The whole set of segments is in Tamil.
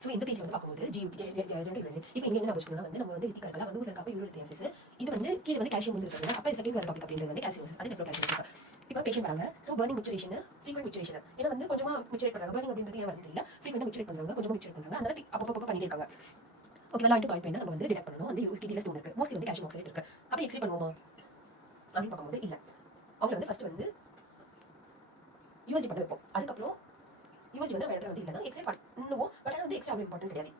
ஸோ இந்த பேஜ் வந்து பார்க்கும்போது ஜெனரல் இப்போ இங்கே என்ன வச்சுக்கணும் வந்து நம்ம வந்து இத்திக்கா இருக்கலாம் வந்து ஊரில் இருக்கப்போ யூரிக் தியாசிஸ் இது வந்து கீழே வந்து கால்சியம் வந்து இருக்கிறது அப்போ செகண்ட் வர டாபிக் அப்படின்றது வந்து கால்சியம் அது நெஃப்ரோகால்சியம் இப்போ பேஷண்ட் வராங்க ஸோ பர்னிங் மிச்சுரேஷன் ஃப்ரீக்வெண்ட் மிச்சுரேஷன் ஏன்னா வந்து கொஞ்சமாக மிச்சுரேட் பண்ணுறாங்க பர்னிங் அப்படின்றது ஏன் வந்து தெரியல ஃப்ரீக்வெண்ட் மிச்சுரேட் பண்ணுறாங்க கொஞ்சமாக மிச்சுரேட் பண்ணுறாங்க அதனால அப்பப்போ பண்ணிட்டு இருக்காங்க ஓகே லாய்ட்டு காயின் பண்ண நம்ம வந்து டிடெக்ட் பண்ணணும் வந்து கிட்னியில் ஸ்டோன் இருக்குது மோஸ்ட்லி வந்து கால்சியம் ஆக்சைட் இருக்குது அப்படி எக்ஸ்ரே பண்ணுவோமா அப்படின்னு பார்க்கும்போது இல்லை அவங்க வந்து ஃபர்ஸ்ட் வந்து யூஎஸ்ஜி பண்ண வைப்போம் அதுக்கப்புறம் யூஎஸ்ஜி வந்து இடத்துல வந்து இல்லைன்னா எக்ஸ்ரே பண்ணுவோம் பட் ஆனால் வந்து எக்ஸ்ரே அவ்வளோ இம்பார்ட்டன்ட் கிடையாது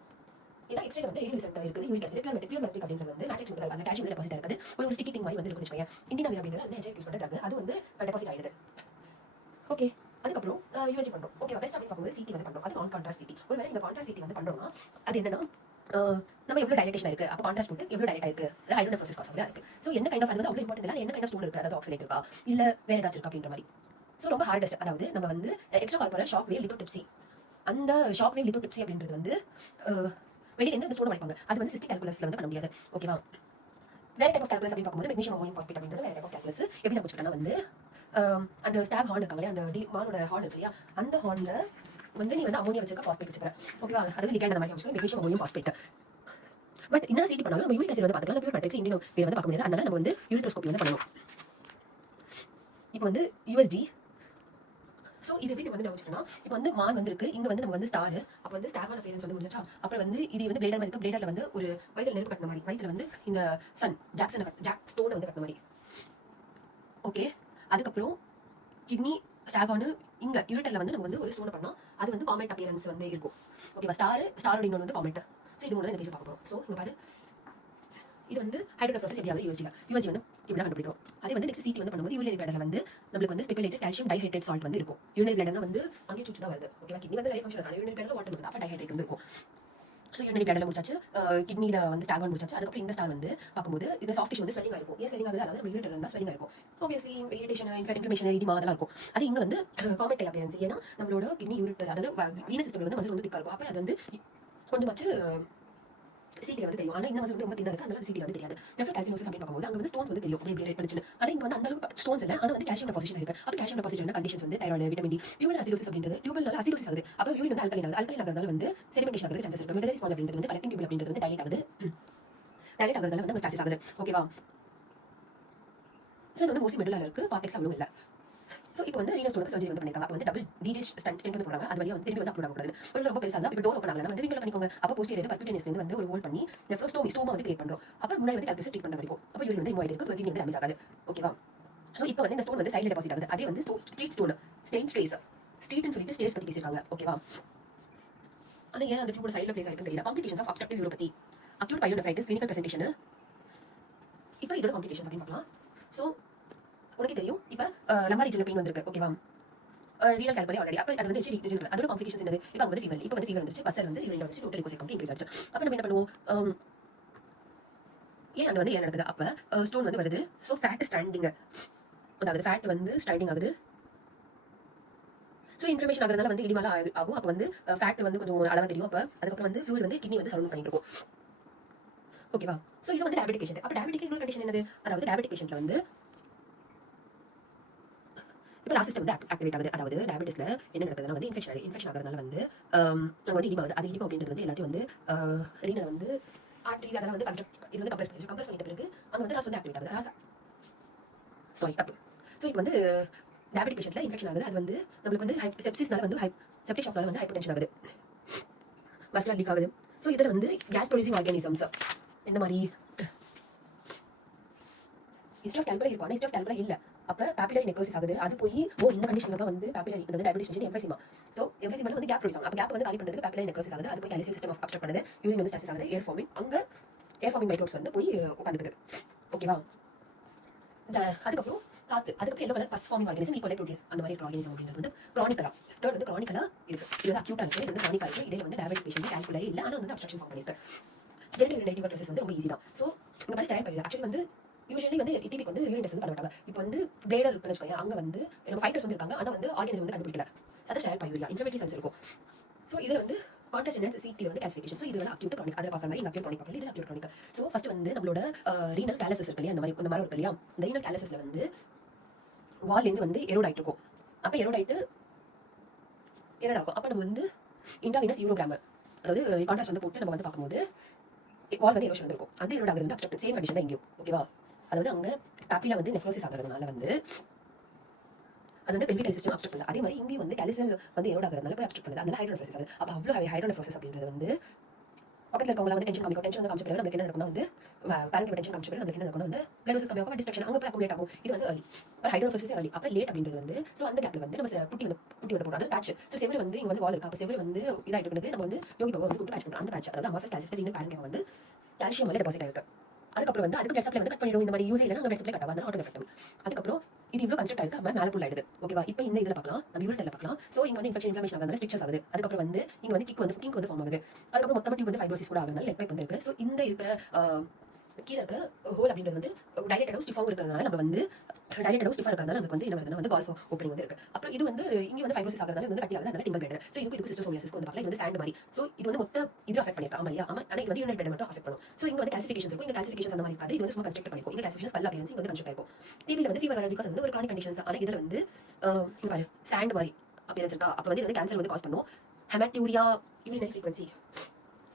ஏன்னா எக்ஸ்ரே வந்து ரேடியோ ரிசல்ட் இருக்குது யூரிக் ஆசிட் பியூர் மெட்ரிக் அப்படின்றது வந்து மேட்ரிக்ஸ் வந்து அந்த கால்சியம் டெபாசிட் இருக்குது ஒரு ஸ்டிக்கி திங் மாதிரி வந்து இருக்குன்னு வச்சுக்கோங்க இண்டினா அப்படின்றது அந்த ஹெச்ஐ யூஸ் பண்ணுறாங்க அது வந்து டெபாசிட் ஆயிடுது ஓகே அதுக்கப்புறம் யூஎஸ்ஜி பண்ணுறோம் ஓகே பெஸ்ட் அப்படின்னு பார்க்கும்போது சிடி வந்து பண்ணுறோம் அது நான் கான்ட்ராஸ்ட் சிடி ஒரு வேலை இந்த கான்ட்ராஸ்ட் சிடி வந்து பண்ணுறோம்னா அது என்னன்னா நம்ம எவ்வளோ டைலேஷன் இருக்குது அப்போ கான்ட்ராஸ்ட் போட்டு எவ்வளோ டைலேட் இருக்குது அதாவது ஹைட்ரோனெஃப்ரோசிஸ் காஸ் இருக்குது ஸோ என்ன கைண்ட் ஆஃப் அது வந்து அவ்வளோ இம்பார்ட்டன்ட் இல்லை என்ன கைண்ட் ஆஃப் ஸ்டோன் இருக்குது அதாவது ஆக்சிடென்ட் இருக்கா இல்லை வேறு ஏதாச்சும் இருக்கா அப்படின்ற மாதிரி ஸோ ரொம்ப ஹார்டஸ்ட் அதாவது நம்ம வந்து extra corporal shock wave lithotripsy அந்த ஷாக் வேவ் லித்தோட்ரிப்சி அப்படின்றது வந்து வெளியிலேருந்து அந்த ஸ்டோன் வைப்பாங்க அது வந்து சிஸ்டிக் கால்குலஸில் வந்து பண்ண முடியாது ஓகேவா வேறு டைப் ஆஃப் கால்குலஸ் அப்படின்னு பார்க்கும்போது மெக்னீஷியம் அமோனியம் பாஸ்பேட் அப்படின்றது வேறு டைப் ஆஃப் கால்குலஸ் எப்படி நம்ம வச்சுக்கிட்டோம்னா வந்து அந்த ஸ்டாக் ஹார்ன் இருக்காங்க அந்த மானோட ஹார்ன் இருக்கு இல்லையா அந்த ஹார்னில் வந்து நீ வந்து அமோனியா வச்சுக்க பாஸ்பேட் வச்சுக்கிறேன் ஓகேவா அது லிகேண்ட் அந்த மாதிரி வச்சுக்கணும் மெக்னீஷியம் அமோனியம் பாஸ்பேட் பட் என்ன சிடி பண்ணாலும் நம்ம யூரிக் ஆசிட் வந்து பார்த்துக்கலாம் பியூர் மேட்ரிக்ஸ் இண்டியன் வேறு வந்து பார்க்க முடியாது அதனால நம்ம வந்து யூரித்ரோஸ்கோபி வந்து பண்ணணும் இப்போ வந்து யூஎஸ்டி ஸோ இது எப்படி வந்து நம்ம வச்சுக்கணும் இப்போ வந்து மான் வந்து இருக்கு இங்கே வந்து நம்ம வந்து ஸ்டார் அப்போ வந்து ஸ்டாகான பேரன்ஸ் வந்து முடிஞ்சா அப்புறம் வந்து இது வந்து பிளேடர் மாதிரி இருக்கு பிளேடர்ல வந்து ஒரு வயிற்றில் நெருப்பு கட்டின மாதிரி வயிற்றில் வந்து இந்த ஜாக் ஸ்டோனை வந்து கட்டின மாதிரி ஓகே அதுக்கப்புறம் கிட்னி ஸ்டாகானு இங்கே யூரிட்டரில் வந்து நம்ம வந்து ஒரு ஸ்டோனை பண்ணோம் அது வந்து காமெண்ட் அப்பியரன்ஸ் வந்து இருக்கும் ஓகேவா ஸ்டாரோட இன்னொன்று வந்து காமெண்ட் ஸோ இது ஒன்று இந்த பேஜ் பார்க்க போகிறோம் ஸோ இங்கே பாரு இது வந்து ஹைட்ரோனெஃப்ரோசிஸ் எப்படி ஆகுது யூஎஸ்ஜி வந்து இப்படி தான் கண்டுபிடிக்கிறோம் அதே வந்து நெக்ஸ்ட் சிடி வந்து பண்ணும்போது யூரினரி பிளேடர்ல வந்து நம்மளுக்கு வந்து ஸ்பெகுலேட்டட் கால்சியம் டைஹைட்ரேட் சால்ட் வந்து இருக்கும் யூரினரி பிளேடர்னா வந்து அங்கே சுற்றி தான் வருது ஓகேவா கிட்னி வந்து நிறைய ஃபங்க்ஷன் இருக்காங்க யூரினரி பிளேடர்ல வாட்டர் வருது அப்போ டைஹைட்ரேட் வந்து இருக்கும் ஸோ யூரினரி பிளேடர்ல முடிச்சாச்சு கிட்னியில் வந்து ஸ்டாகான் முடிச்சாச்சு அதுக்கப்புறம் இந்த ஸ்டார் வந்து பார்க்கும்போது இந்த சாஃப்ட் டிஷ்யூ வந்து ஸ்வெல்லிங் இருக்கும் ஏன் ஸ்வெல்லிங் ஆகுது அதாவது நம்ம யூரிட்டர் இருந்தால் ஸ்வெல்லிங் இருக்கும் ஆப்வியஸ்லி இரிட்டேஷன் இன்ஃப்ளமேஷன் இது அதெல்லாம் இருக்கும் அது இங்கே வந்து காமெண்ட் அப்பியரன்ஸ் ஏன்னா நம்மளோட கிட்னி யூரிட்டர் அதாவது வீனஸ் சிஸ்டம்ல வந்து மசில் வந்து திக்கா இருக்கும் அப்போ அது வந்து கொஞ்சமாச்சு சிடி வந்து தெரியும் ஆனால் இந்த மசில் வந்து ரொம்ப தின்னா இருக்கு அதனால சிடி வந்து தெரியாது நெஃப்ரோகால்சினோசிஸ் அப்படின்னு பார்க்கும்போது அங்கே வந்து ஸ்டோன்ஸ் வந்து தெரியும் அப்படியே ரேட் பண்ணிச்சு ஆனால் இங்கே வந்து அந்த அளவுக்கு ஸ்டோன்ஸ் இல்லை ஆனால் வந்து கால்சியம் டெபாசிஷன் இருக்கு அப்போ கால்சியம் டெபாசிஷன் கண்டிஷன்ஸ் வந்து thyroid vitamin D tubal acidosis அப்படின்றது டியூபல் அசிடோசிஸ் ஆகுது அப்போ யூரின் வந்து அல்கலைன் ஆகிறதால வந்து செடிமெண்டேஷன் ஆகுது சான்சஸ் இருக்கு மெட்டலைஸ் அப்படின்றது வந்து கலெக்டிங் டியூபல் அப்படின்றது வந்து டைலேட் ஆகுறதால வந்து ஸ்டாசிஸ் ஆகுது ஓகேவா ஸோ இது வந்து மோஸ்ட்லி மெடலில் இருக்கு கார்டெக்ஸ் அவ்வளோ இல்லை ஸோ இப்போ வந்து ரீனல் ஸ்டோனுக்கு சர்ஜரி வந்து பண்ணிருக்காங்க அப்போ வந்து டபுள் டிஜே ஸ்டென்ட் வந்து போடுறாங்க அது வழியாக வந்து திரும்பி வந்து அப்லோட் ஆகக்கூடாது ஒரு ரொம்ப பெருசாக இருந்தால் இப்போ டோர் ஓப்பன் ஆகலாம் வந்து வீட்டில் பண்ணிக்கோங்க அப்போ போஸ்டீரியர் பர்க்யூட்டேனியஸ்ல வந்து ஒரு ஹோல் பண்ணி ஸ்டோமா வந்து கிரியேட் பண்ணுறோம் அப்போ முன்னாடி வந்து கால்குலேட் ட்ரீட் பண்ண வரைக்கும் அப்போ யூரின் வந்து ரிமூவ் ஆகிருக்கு கிட்னி வந்து டேமேஜ் ஆகாது ஓகேவா ஸோ இப்போ வந்து இந்த ஸ்டோன் வந்து சைடில் டெபாசிட் ஆகுது அதே வந்து ஸ்ட்ரீட் ஸ்டோன் ஸ்ட்ரீட்னு சொல்லிட்டு ஸ்டேஜ் பற்றி பேசியிருக்காங்க ஓகேவா ஆனால் ஏன் அந்த டியூபோட சைடில் பிளேஸ் ஆகிருக்குன்னு தெரியல complications of obstructive uropathy acute pyelonephritis clinical presentation இப்போ இதோட காம்ப்ளிகேஷன்ஸ் அப்படின்னு பார்க்கலாம் ஸோ உனக்கு தெரியும் இப்போ லம்பா ரீஜனில் பெயின் வந்திருக்கு ஓகேவா ரீனல் கால்குலே ஆல்ரெடி அப்போ அது வந்து அதோட காம்ப்ளிகேஷன்ஸ் என்னது இப்போ வந்து ஃபீவர் வந்துச்சு பஸ்ஸர் வந்து யூரின் வந்துச்சு டோட்டல் லிகோசைட் கவுண்ட் இன்க்ரீஸ் ஆச்சு அப்போ நம்ம என்ன பண்ணுவோம் ஏன் அது வந்து ஏன் நடக்குது அப்போ ஸ்டோன் வந்து வருது ஸோ ஃபேட் ஸ்டாண்டிங் அதாவது ஃபேட் வந்து ஸ்டாண்டிங் ஆகுது ஸோ இன்ஃப்ளமேஷன் ஆகிறதுனால வந்து இடிமால ஆகும் அப்போ வந்து ஃபேட் வந்து கொஞ்சம் அழகாக தெரியும் அப்போ அதுக்கப்புறம் வந்து ஃப்ளூயிட் வந்து கிட்னி வந்து சரௌண்ட் பண்ணிட்டு இருக்கும் ஓகேவா ஸோ இது வந்து டயபெட்டிக் பேஷண்ட் அப்போ டயபெட்டிக் இன்னொரு கண்டிஷன் என்னது அதாவது டயபெட்டிக் பேஷண்ட்ல வந்து இப்போ லாஸ்ட் வந்து ஆக்டிவேட் ஆகுது அதாவது டயபெட்டிஸ்ல என்ன நடக்குதுன்னா வந்து இன்ஃபெக்ஷன் ஆகிறதுனால வந்து நம்ம வந்து இடிமா அது இடிமா அப்படின்றது வந்து எல்லாத்தையும் வந்து ரீனல் வந்து ஆர்டரி அதெல்லாம் வந்து இது வந்து கம்ப்ரஸ் பண்ணிட்ட பிறகு அங்கே வந்து ராஸ் வந்து ஆக்டிவேட் ஆகுது சாரி தப்பு ஸோ இப்போ வந்து டயபெட்டிக் பேஷண்ட்ல இன்ஃபெக்ஷன் ஆகுது அது வந்து நம்மளுக்கு வந்து செப்சிஸ்னால வந்து செப்டிக் ஷாக்னால வந்து ஹைப்பர்டென்ஷன் ஆகுது வஸ்குலர் லீக் ஆகுது ஸோ இதில் வந்து கேஸ் ப்ரொடியூசிங் ஆர்கானிசம்ஸ் இந்த மாதிரி ஹிஸ்ட் ஆஃப் கேல்குலா இருக்கும் ஆனால் ஹிஸ்ட் ஆஃப் கேல்குலா இல்லை அப்போ பாப்புலரி நெக்ரோசிஸ் ஆகுது அது போய் இந்த கண்டிஷனில் தான் வந்து பாப்புலரி வந்து டயபெட்டிஸ் வந்து எம்ஃபைசிமா ஸோ எம்ஃபைசிமா வந்து கேப் ப்ரொடியூஸ் ஆகும் அப்போ கேப் வந்து காலி பண்ணுறது பாப்புலரி நெக்ரோசிஸ் ஆகுது அது போய் கேலிசியல் சிஸ்டம் ஆஃப் அப்ஸ்ட்ரக்ட் பண்ணுது யூரின் வந்து ஸ்டாசிஸ் ஆகுது ஏர் ஃபார்மிங் மைக்ரோப்ஸ் வந்து போய் உட்காந்துருக்குது ஓகேவா அதுக்கப்புறம் அதுக்கப்புறம் yellow colour pus forming organism equal protease அந்த மாதிரி ஆர்கானிசம் அப்படின்றது வந்து க்ரானிக்கலா தேர்ட் வந்து க்ரானிக்கலா இருக்கு இது வந்து அக்யூட்டா இருக்கு இது வந்து க்ரானிக்கா இருக்கு இடையில வந்து டயபெட்டிக் பேஷண்ட் கேல்குலே இல்லை ஆனால் வந்து அப்ஸ்ட்ரக்ஷன் ஃபார்ம் பண்ணிருக்கு ஜெனரல் யூரினரி ப்ராசஸ் வந்து ரொம்ப ஈஸி தான் ஸோ இந்த மாதிரி ஸ்டைல் பண்ணிடுது ஆக்சுவலி வந்து யூஸ்வலி வந்து டிபிக்கு வந்து யூரின் டெஸ்ட் வந்து பண்ண மாட்டாங்க இப்போ வந்து பிளேடர் இருக்குன்னு வச்சுக்கோங்க அங்கே வந்து நம்ம ஃபைட்டர்ஸ் வந்து இருக்காங்க ஆனால் வந்து ஆர்கானிசம் வந்து கண்டுபிடிக்கல அதை ஸ்டைல் பையூரியா இன்ஃப்ளமேட்டரி செல்ஸ் இருக்கும் ஸோ இதில் வந்து கான்ட்ராஸ்ட் சிடி வந்து கிளாசிஃபிகேஷன் ஸோ இது வந்து அக்யூட் க்ரானிக் அதை பார்க்குற மாதிரி இங்கே அக்யூட் க்ரானிக் பார்க்கல இது அக்யூட் க்ரானிக் ஸோ ஃபர்ஸ்ட் வந்து நம்மளோட ரீனல் கேலசஸ் இருக்கு இல்லையா அந்த மாதிரி இருக்கு இல்லையா இந்த ரீனல் கேலசஸ்ல வந்து வால்லேருந்து வந்து எரோட் ஆகிட்டு இருக்கும் அப்போ எரோட் ஆகும் அப்போ நம்ம வந்து இன்ட்ராவினஸ் யூரோகிராம் அதாவது கான்ட்ராஸ்ட் வந்து போட்டு நம்ம வந்து பார்க்கும்போது வால் வந்து எரோஷன் வந்திருக்கும். அந்த எரோட் ஆகுறது வந்து அப்ஸ்ட்ரக்ட் சேம் கண்டிஷன் தான் இங்கேயும். ஓகேவா? அதாவது அங்கே பேப்பில வந்து நெஃப்ரோசிஸ் ஆகிறதுனால வந்து அது வந்து பெல்விக் சிஸ்டம் அப்ஸ்ட்ரக்ட் பண்ணுது. அதே மாதிரி இங்கேயும் வந்து கேலிசல் வந்து எரோட் ஆகிறதுனால போய் அப்ஸ்ட்ரக்ட் பண்ணுது. அதனால ஹைட்ரோனெஃப்ரோசிஸ் ஆகுது. அப்போ அவ்வளோ ஹைட்ரோனெஃப்ரோசிஸ் அப்படின்றது வந்து பக்கத்தில் இருக்கவங்க வந்து டென்ஷன் காமிக்கும். டென்ஷன் வந்து காமிச்ச பிறகு நமக்கு என்ன நடக்கும்னா வந்து பேரண்ட் டென்ஷன் காமிச்ச பிறகு நமக்கு என்ன நடக்கும்னா வந்து பிளட் வெசல்ஸ் கம்மியாகும், டிஸ்ட்ரக்ஷன் அங்கே போய் அக்குமுலேட் ஆகும். இது வந்து early. அப்போ ஹைட்ரோனெஃப்ரோசிஸ் early. அப்போ லேட் அப்படின்றது வந்து ஸோ அந்த கேப்ல வந்து நம்ம புட்டி வந்து போடுறோம். அது பேட்ச். ஸோ செவரு வந்து இங்கே வந்து வால் இருக்கு. அப்போ செவரு வந்து இதாகிட்டு இருக்கு. நம்ம வந்து யோகி பாபா வந்து கூட்டு பேட்ச் பண்ணுறோம். அந்த பேட்ச் அதாவது அமாஃபஸ் கால்சியம் இன்னும் பேரண்ட் வந்து கால்சியம் வந்து டெபாசிட் ஆயிருக்கு. அதுக்கப்புறம் வந்து அதுக்கு பிளட் சப்ளை வந்து கட் பண்ணிடும். இந்த மாதிரி யூஸ் இல்லைன்னா அந்த பிளட் சப்ளை கட் ஆகும். அதனால ஆட்டோ எஃபெக்ட். அதுக்கப்புறம் இது இவ்வளோ கன்ஸ்ட்ரக்ட் ஆயிருக்கு. அப்போ மேலே புல் ஆயிடுது. ஓகேவா? இப்போ இந்த இதில் பார்க்கலாம், நம்ம யூரிட்டரில் பார்க்கலாம். ஸோ இங்கே வந்து இன்ஃபெக்ஷன் இன்ஃப்ளமேஷன் ஆகுது, ஸ்டிச்சஸ் ஆகுது. அதுக்கப்புறம் வந்து இங்கே வந்து கிக் வந்து ஃபார்ம் ஆகுது. அதுக்கப்புறம் மொத்தமாக டியூப் வந்து ஃபைப்ரோசிஸ் கூட ஆகுதுனால லெட் பைப் வந்து இருக்கு. ஸோ இந்த இருக்கிற கீழே இருக்கிற ஹோல் அப்படின்றது வந்து டைலேட்டடும் ஸ்டிஃபாகவும் இருக்கிறதுனால நம்ம வந்து டைலேட்டடும் ஸ்டிஃபாக இருக்கிறதுனால நமக்கு வந்து என்ன வருதுன்னா வந்து கால்ஃப் ஓப்பனிங் வந்து இருக்கு. அப்புறம் இது வந்து இங்கே வந்து ஃபைப்ரோசிஸ் ஆகிறதுனால வந்து கட்டி ஆகுது. அதனால டிம்பல் பெட். ஸோ இதுக்கு சிஸ்டோசோமியாசிஸ்க்கு வந்து பார்க்கலாம். இது வந்து சாண்ட் மாதிரி. ஸோ இது வந்து மொத்த இது அஃபெக்ட் பண்ணிருக்கா இல்லையா? ஆமா. ஆனால் இது வந்து யூனிட் பெட் மட்டும் அஃபெக்ட் பண்ணும். ஸோ இங்கே வந்து கிளாசிஃபிகேஷன்ஸ் இருக்கும். இங்கே கிளாசிஃபிகேஷன்ஸ் அந்த மாதிரி இருக்காது. இது வந்து சும்மா கன்ஸ்ட்ரக்ட் பண்ணிருக்கும். இங்கே கிளாசிஃபிகேஷன்ஸ் கல் அப்பியரன்ஸ் இங்கே வந்து கன்ஸ்ட்ரக்ட் ஆயிருக்கும். டிபியில் வந்து ஃபீவர் வர பிகாஸ் வந்து ஒரு கிரானிக் கண்டிஷன்ஸ். ஆனால் இதில் வந்து இங்கே பாரு சாண்ட் மாதிரி அப்பியரன்ஸ் இருக்கா. அப்போ வந்து இது வந்து கேன்சர் வந்து காஸ் பண்ணும். ஹெமட்டூரியா யூரினரி ஃப்ரீக்வன்சி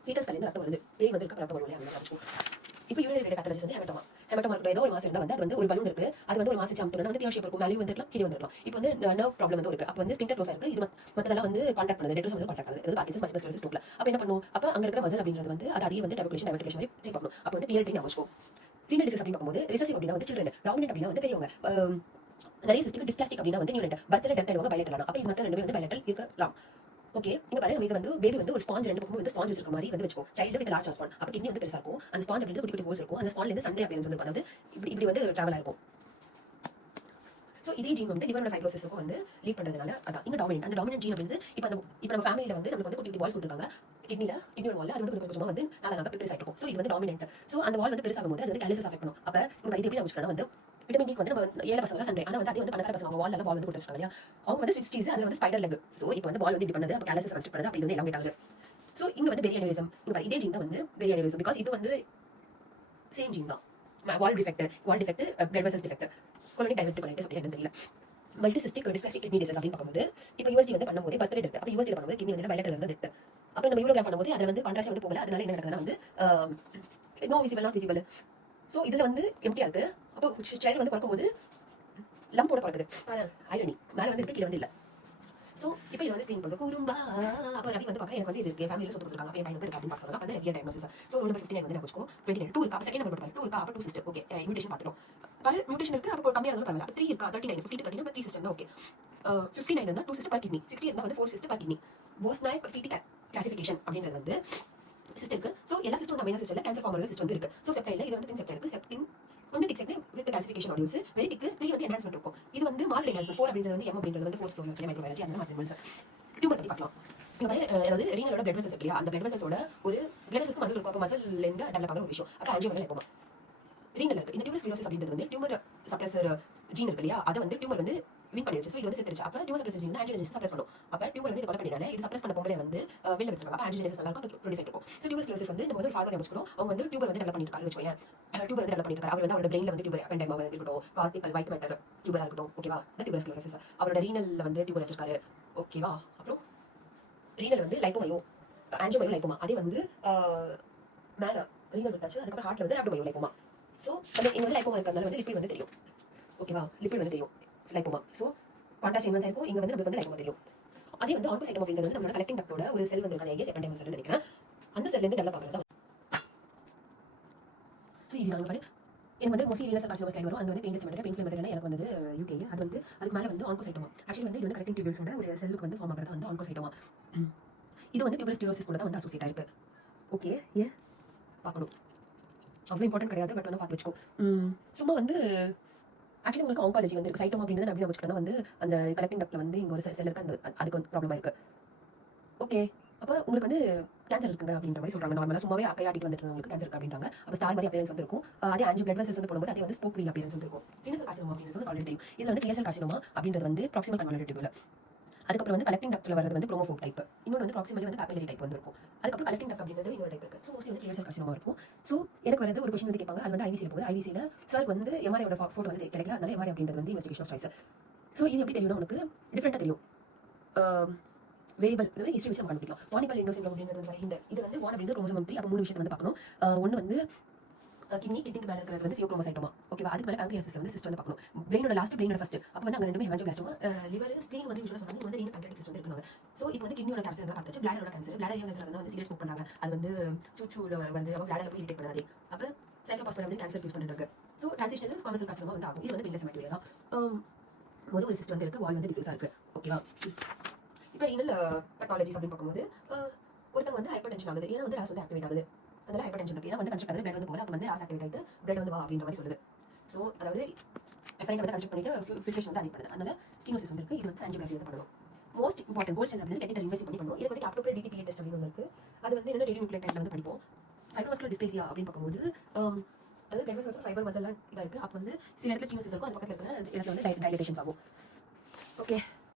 ஃபீட்டஸ் கலைந்து ரத்தம் வருது. பேய் வந்து ரத்தம் வரும் இல்லையா? அந்த மாதிரி இப்போ யூரினரி பேத்தாலஜிஸ் வந்து ஹெமட்டோமா இருக்கும். ஏதோ ஒரு மாசம் இருந்தால் வந்து அது வந்து ஒரு பலூன் இருக்கு. அது வந்து ஒரு மாசம் சாம்பிள் வந்து பியர் ஷேப் இருக்கும். மேலே வந்துருக்கலாம், கீழே வந்துருக்கலாம். இப்போ வந்து நர்வ் ப்ராப்ளம் வந்து இருக்கு. அப்போ வந்து ஸ்பின்டர் க்ளோஸ் இருக்கு. இது மற்றதெல்லாம் வந்து கான்டாக்ட் பண்ணுது. டெட்ரோஸ் வந்து கான்டாக்ட் ஆகுது. இது பார்க்கின்சன்ஸ் மல்டிபிள் ஸ்க்லரோசிஸ் ஸ்ட்ரோக்ல. அப்போ என்ன பண்ணும்? அப்போ அங்கே இருக்கிற மசில் அப்படின்றது வந்து அது அடியே வந்து டெவலப்லேஷன் மாதிரி ட்ரீட் பண்ணணும். அப்போ வந்து பியர் ட்ரீன் ஆகும். ரீனல் டிசீஸ் அப்படின்னு பார்க்கும்போது ரிசசிவ் அப்படின்னா வந்து சில்ட்ரன், டாமினன்ட் அப்படின்னா வந்து பெரியவங்க, நிறைய சிஸ்டிக் டிஸ்பிளாஸ்டிக் அப்படின்னா வந்து நியூனட், பர்த்ல டெத் ஆயிடுவாங்க பைலேட்டரல். அப்போ இந்த ரெண்டுமே வந்து பைலேட்டரல் இருக்கலாம். ஓகே, இங்க பாருங்க நம்ம இது வந்து பேபி வந்து ஒரு ஸ்பாஞ்ச் ரெண்டு பக்கமும் வந்து ஸ்பாஞ்ச் இருக்க மாதிரி வந்து வெச்சுக்கோ. Child with large sponge. அப்ப கிட்னி வந்து பெருசா இருக்கும். அந்த ஸ்பாஞ்ச் அப்படியே குட்டி குட்டி ஹோல்ஸ் இருக்கும். அந்த ஸ்பாஞ்ச்ல இருந்து சண்டே அப்பியரன்ஸ் வந்து அதாவது இப்படி வந்து டிராவல் ஆகும். சோ இதே ஜீன் வந்து லிவரோட ஃபைப்ரோசிஸ்க்கு வந்து லீட் பண்றதுனால அதான் இங்க டாமினன்ட். அந்த டாமினன்ட் ஜீன் வந்து இப்போ நம்ம ஃபேமிலில வந்து நமக்கு வந்து குட்டி குட்டி வால்ஸ் கொடுத்துருக்காங்க. கிட்னியோட வால்ல அது வந்து கொஞ்சமா வந்து நாளாக பெருசாயிட்டு இருக்கும். சோ இது வந்து டாமினன்ட். சோ அந்த வால் வந்து பெருசாகும் போது அது வந்து கேலிசஸ் அஃபெக்ட் பண்ணும். அப்ப இந்த இது எப்படி நம்ம வந்து விட்டமின் டி வந்து நம்ம ஏழை பசங்க சண்டே. ஆனா வந்து அதே வந்து பணக்கார பசங்க வால் வந்து கொடுத்துருக்காங்க இல்லையா? அவங்க வந்து ஸ்விட்ச் சீஸ் அது வந்து ஸ்பைடர் லெக். சோ இப்போ வந்து வால் வந்து இப்படி பண்ணுது. அப்ப கேலிசஸ் கன்ஸ்ட்ரக்ட் பண்ணுது. அப்ப இது வந்து எலாங்கேட் ஆகுது. சோ இங்க வந்து பெரிய அனியூரிசம். இங்க இதே ஜீன் தான் வந்து பெரிய அனியூரிசம். பிகாஸ் இது வந்து சேம் ஜீன் தான். வால் டிஃபெக்ட் பிளட் வெசல்ஸ் டிஃபெக்ட் கொலோனிக் டைவர்டிகுலைட்டிஸ் அப்படி என்ன தெரியல. மல்டிசிஸ்டிக் டிஸ்பிளாஸ்டிக் கிட்னி டிசீஸ் அப்படின்னு பார்க்கும்போது இப்போ யூஎஸ்டி வந்து பண்ணும்போது 10 எடுத்து அப்போ யூஎஸ்டி பண்ணும்போது கிட்னி வந்து வயலட்ல இருந்து எடுத்து அப்போ நம்ம யூரோகிராம் பண்ணும்போது அதில் வந்து கான்ட்ராஸ்ட் வந்து போகல. அதனால என்ன நடக்குதுன்னா வந்து no visible not visible. So இதில் வந்து எம்டியா இருக்கு. அப்போ சைல்டு வந்து பிறக்கும்போது லம்போட பிறக்குது. ஐரணி மேலே வந்து இருக்கு, கீழே வந்து இல்லை. ஸோ இப்போ இது வந்து ஸ்க்ரீன் பண்ணுறோம் குறும்பா. அப்போ ரவி வந்து பார்க்குறேன் எனக்கு வந்து இது இருக்கு ஃபேமிலியில் சொத்து கொடுத்துருக்காங்க. என் பையன் வந்து இருக்கு அப்படின்னு பார்க்க சொல்லுங்க. அப்போ ரெவியர் டயக்னோசிஸ். ஸோ ரோல் நம்பர் 59 வந்து நான் வச்சுக்கோ 29 2 இருக்கா. அப்போ செகண்ட் நம்பர் போட்டு 2 இருக்கா. அப்போ 2 சிஸ்டர் ஓகே இன்விடேஷன் பார்த்துடும். பாரு மியூட்டேஷன் இருக்கு. அப்போ கம்மியாக இருந்தாலும் பரவாயில்ல. 3 இருக்கா 39 50 to 39 3 சிஸ்டர் தான் ஓகே. 59 இருந்தால் 2 சிஸ்டர் பர் கிட்னி, 60 இருந்தால் வந்து 4 cyst per kidney. Bosniak CT classification அப்படின்றது வந்து சிஸ்டருக்கு. ஸோ எல்லா சிஸ்டம் வந்து அமைனா சிஸ்டர்ல கேன்சர் ஃபார்மர் சிஸ்டம் வந்து இருக்கு. ஸோ செப்டைல இது வந்து தின் செப்டை இருக்கு. செப்டின் வந்து திக் செப்டை வித் கிளாசிஃபிகேஷன் ஆடியோஸ் வெரி திக் 3 வந்து என்ஹான்ஸ்மெண்ட் இருக்கும். இது வந்து மார்க் என்ஹான்ஸ்மெண்ட் 4 அப்படின்றது வந்து எம் அப்படின்றது வந்து 4th ஃப்ளோர்ல இருக்கு மைக்ரோபயாலஜி. அந்த மாதிரி வந்து டியூமர் பத்தி பார்க்கலாம். இங்க பாரு அதாவது ரீனலோட பிளட் வெசல்ஸ் இல்லையா? அந்த பிளட் வெசல்ஸோட ஒரு பிளட் வெசல்ஸ் மசில் இருக்கும். அப்போ மசில்ல இருந்து டெவலப் ஆகிற ஒரு விஷயம். அப்போ ஆஞ்சியோமைல் இருக்கும். ரீனல் இருக்கு. இந்த டியூமர் ஸ்க்லரோசிஸ் அப்படின்றது வந்து டியூமர் சப்ரஸர் ஜீன் இருக்கு இல்லையா? அதை வந்து டியூமர் வந்து வின் பண்ணிடுச்சு. ஸோ இது வந்து செத்துருச்சு. அப்போ டியூமர் சப்ரஸர் ஜீன் ஆன்ஜியோஜெனிசிஸ் சப்ரஸ் பண்ணும். அப்போ டியூமர் வந்து இது கொலை பண்ணினால இது சப்ரஸ் பண்ண பொம்பளை வந்து வெளில விட்டுருக்காங்க. அப்போ ஆன்ஜியோஜெனிசிஸ் நல்லா இருக்கும். ப்ரொடியூஸ் இருக்கும். ஸோ டியூமர் ஸ்க்லரோசிஸ் வந்து நம்ம வந்து ஒரு ஃபார்மர் வச்சுக்கணும். அவங்க வந்து டியூபர் வந்து டெவலப் பண்ணிட்டு இருக்காரு வச்சுக்கோங்க. டியூபர் வந்து டெவலப் பண்ணிட்டு இருக்காரு. அவர் வந்து அவரோட பிரெயின்ல வந்து டியூபர் அப்பெண்டைமா வந்து இருக்கட்டும், கார்டிகல் ஒயிட் மேட்டர் டியூபரா இருக்கட்டும். ஓகேவா? Tuber sclerosis. அவரோட ரீனல்ல வந்து டியூபர் வச்சிருக்காரு. ஓகேவா? அப்புறம் ரீனல் வந்து லைப்போமயோ ஆன்ஜியோமயோ லைப்போமா. அதே வந்து மேல ரீனல் விட்டாச்சு. அதுக்கப்புறம் ஹார்ட்ல வந்து ராப்டோமயோ லைப்போமா. ஸோ இங்க வந்து லைப்போமா இருக்கிறதுனால வந்து லிப்பிட் வந்து தெரியும். ஓகேவா? லிப்பிட் வந்து தெரியும் லைப்போமா. ஸோ கான்ட்ராஸ்ட் இன்வென்ஸ் இருக்கும். இங்க வந்து நமக்கு வந்து லைப்போமா தெரியும். அதே வந்து ஆன்கோசைட்டம் அப்படின்றது வந்து நம்மளோட கலெக்டிங் டக்டோட ஒரு செல் வந்து இருக்காங்க. செப்பன்டைமஸ் செல்னு நினைக்கிறேன். அந்த செல்ல இருந்து டெவலப் ஆகுறது தான். ஸோ ஈஸி வாங்க பாரு. எனக்கு வந்து மோஸ்ட்லி ரீனல் கார்சினோமா ஸ்லைட் வரும். அது வந்து பெயின் சிமெட்ரி பெயின் ஃபிளேமேட்டரி எனக்கு வந்து யூகே. அது வந்து அதுக்கு மேலே வந்து ஆன்கோசைட்டோமா. ஆக்சுவலி வந்து இது வந்து கலெக்டிங் டியூபிள்ஸோட ஒரு செல்லுக்கு வந்து ஃபார்ம் ஆகிறது வந்து ஆன்கோசைட்டோமா. இது வந்து டியூபர் ஸ்க்லரோசிஸ் கூட தான் வந்து அசோசியேட் ஆயிருக்கு. ஓகே ஏன் பார்க்கணும் அவ்வளோ இம்பார்ட்டன்ட் கிடையாது. பட் வந்து பார்த்து வச்சுக்கோ. சும்மா வந்து ஆக்சுவலி உங்களுக்கு ஆங்காலஜி வந்து இருக்கு. சைட்டோமா அப்படின்றது அப்படி வச்சுக்கணும் வந்து அந்த கலெக்டிங் டக்ட்ல வந்து இங்கே ஒரு செல் இருக்கு. அந்த அதுக்கு வந்து ப்ராப்ளமாக இருக்கு. ஓகே அப்போ உங்களுக்கு வந்து கேன்சர் இருக்குங்க அப்படின்ற மாதிரி சொல்றாங்க. நார்மலாக சும்மாவே அக்கையாட்டிட்டு வந்துட்டு உங்களுக்கு கேன்சர் இருக்கு அப்படின்றாங்க. அப்போ ஸ்டார் மாதிரி அப்பியரன்ஸ் வந்து இருக்கும். அதே ஆன்ஜி பிளட் வெசல்ஸ் வந்து போடும்போது அதே வந்து ஸ்போக் வீல் அப்பியரன்ஸ் வந்து இருக்கும். கிளியர் செல் கார்சினோமா அப்படின்றது ஆல்ரெடி தெரியும். இதில் வந்து கிளியர் செல் கார்சினோமா அப்படின்றது வந்து ப்ராக்சிமல் கன்வால்வென்ட் டியூபுல. அதுக்கப்புறம் வந்து கலெக்டிங் டக்ட்ல வரது வந்து ப்ரோமோஃபோப் டைப். இன்னொன்று வந்து ப்ராக்சிமலி வந்து பாப்பிலரி டைப் வந்து இருக்கும். அதுக்கப்புறம் கலெக்டிங் டக்ட் அப்படின்றது இன்னொரு டைப் இருக்கு. ஸோ மோஸ்ட்லி வந்து கிளியர் செல் கார்சினோமா இருக்கும். ஸோ எனக்கு வரது ஒரு கொஸ்டின் வந்து கேட்பாங்க. அது வந்து ஐவிசியில் போகுது. ஐவிசியில் சார் வந்து எம்ஆர்ஐயோட ஃபோட்டோ வந்து கிடைக்கல. அதனால எம்ஆர்ஐ அப்படின்றது வந்து இன்வெஸ்டிகேஷன் ஆஃப் சாய்ஸ். ஸோ இது எப்படி தெரியும்னா உனக்கு டிஃப்ரெண்டாக தெரியும். வேரியபிள் வந்து ஹிஸ்ட்ரி வச்சு நம்ம கண்டுபிடிக்கலாம். வானிபல் எண்டோ சிண்ட்ரோம் அப்படின்றது வந்து இது வந்து வான் அப்படின்றது குரோமோசோம் 3. அப்போ 3 விஷயத்தை வந்து பார்க்கணும். ஒன்று வந்து கிட்னிக்கு மேலே இருக்கிறது வந்து ஃபியோக்ரோமோசைட்டோமா, ஓகேவா. அதுக்கு மேலே பேங்க்ரியாசிஸ்ல வந்து சிஸ்ட் வந்து பார்க்கணும். பிரெயினோட லாஸ்ட், பிரெயினோட ஃபர்ஸ்ட். அப்போ வந்து அங்கே ரெண்டுமே ஹெமான்ஜியோபிளாஸ்டோமா, லிவர், ஸ்ப்ளீன் வந்து யூஸ்வலாக சொன்னாங்க. வந்து ரீனல் பேங்க்ரியாட்டிக் சிஸ்ட் வந்து இருக்கணும். ஸோ இப்போ வந்து கிட்னியோட கேன்சர் தான் பார்த்தாச்சு. பிளாடரோட கேன்சர் வந்து சிகரெட் ஸ்மோக் பண்ணுறாங்க. அது வந்து சூச்சூல வந்து அவங்க பிளாடரில் போய் இரிட்டேட் பண்ணாதே. அப்போ சைக்ளோபாஸ்பரேட் வந்து கேன்சர் யூஸ் பண்ணிட்டு இருக்கு. ஸோ டிரான்சிஷனல் ஸ்குவாமஸ் கார்சினோமா வந்து ஆகும். இது வந்து பெயின்லெஸ் மெட்டீரியல் தான். முதல் ஒரு சிஸ்ட் வந்து இருக்கு, வால் வந்து டிஃப்யூஸாக இருக்கு, ஓகேவா. இப்போ ரீனல் பேத்தாலஜிஸ் அப்படின்னு பார்க்கும்போது ஒருத்தவங்க வந்து ஹைப்பர் டென்ஷன் ஆகுது. ஏன்னா வந்து ராஸ் வந்து ஆக்டிவேட் ஆகுது. அதெல்லாம் ஹைப்பர் டென்ஷன் இருக்கு. ஏன்னா வந்து கன்ஸ்ட்ரக்ட் ஆகுது, பிளட் வந்து போல. அப்போ வந்து ராஸ் ஆக்டிவேட் ஆகிட்டு பிளட் வந்து வா அப்படின்ற மாதிரி சொல்லுது. ஸோ அதாவது எஃபரைட் வந்து கன்ஸ்ட்ரக்ட் பண்ணிட்டு ஃபில்ட்ரேஷன் வந்து அதிகம் பண்ணுது. அதனால ஸ்டீனோசிஸ் வந்து இருக்கு. இது வந்து ஆஞ்சியோகிராஃபி வந்து பண்ணணும். மோஸ்ட் இம்பார்ட்டன்ட் கோல்ட் ஸ்டாண்டர்ட் அப்படின்னு கேட்டீட்டர் இன்வெஸ்ட் பண்ணி பண்ணுவோம். இதுக்கு வந்து அப்டோப்ரேட் டிடிபிஏ டெஸ்ட் அப்படின்னு ஒன்று இருக்கு. அது வந்து என்ன ரேடியோ நியூக்ளியோடைட்ல வந்து படிப்போம். ஃபைப்ரோவாஸ்குலர் டிஸ்ப்ளேசியா அப்படின்னு பார்க்கும்போது அதாவது பிளட் வெசல்ஸ் ஃபைபர் மசில்லாம் இதாக இருக்குது. அப்போ வந்து சில இடத்துல ஸ்டீனோசிஸ் இருக்கும். அது பக்கத்தில் இருக்கிற இடத்துல வந்து டைலேஷன்ஸ் ஆகும். ஓகே.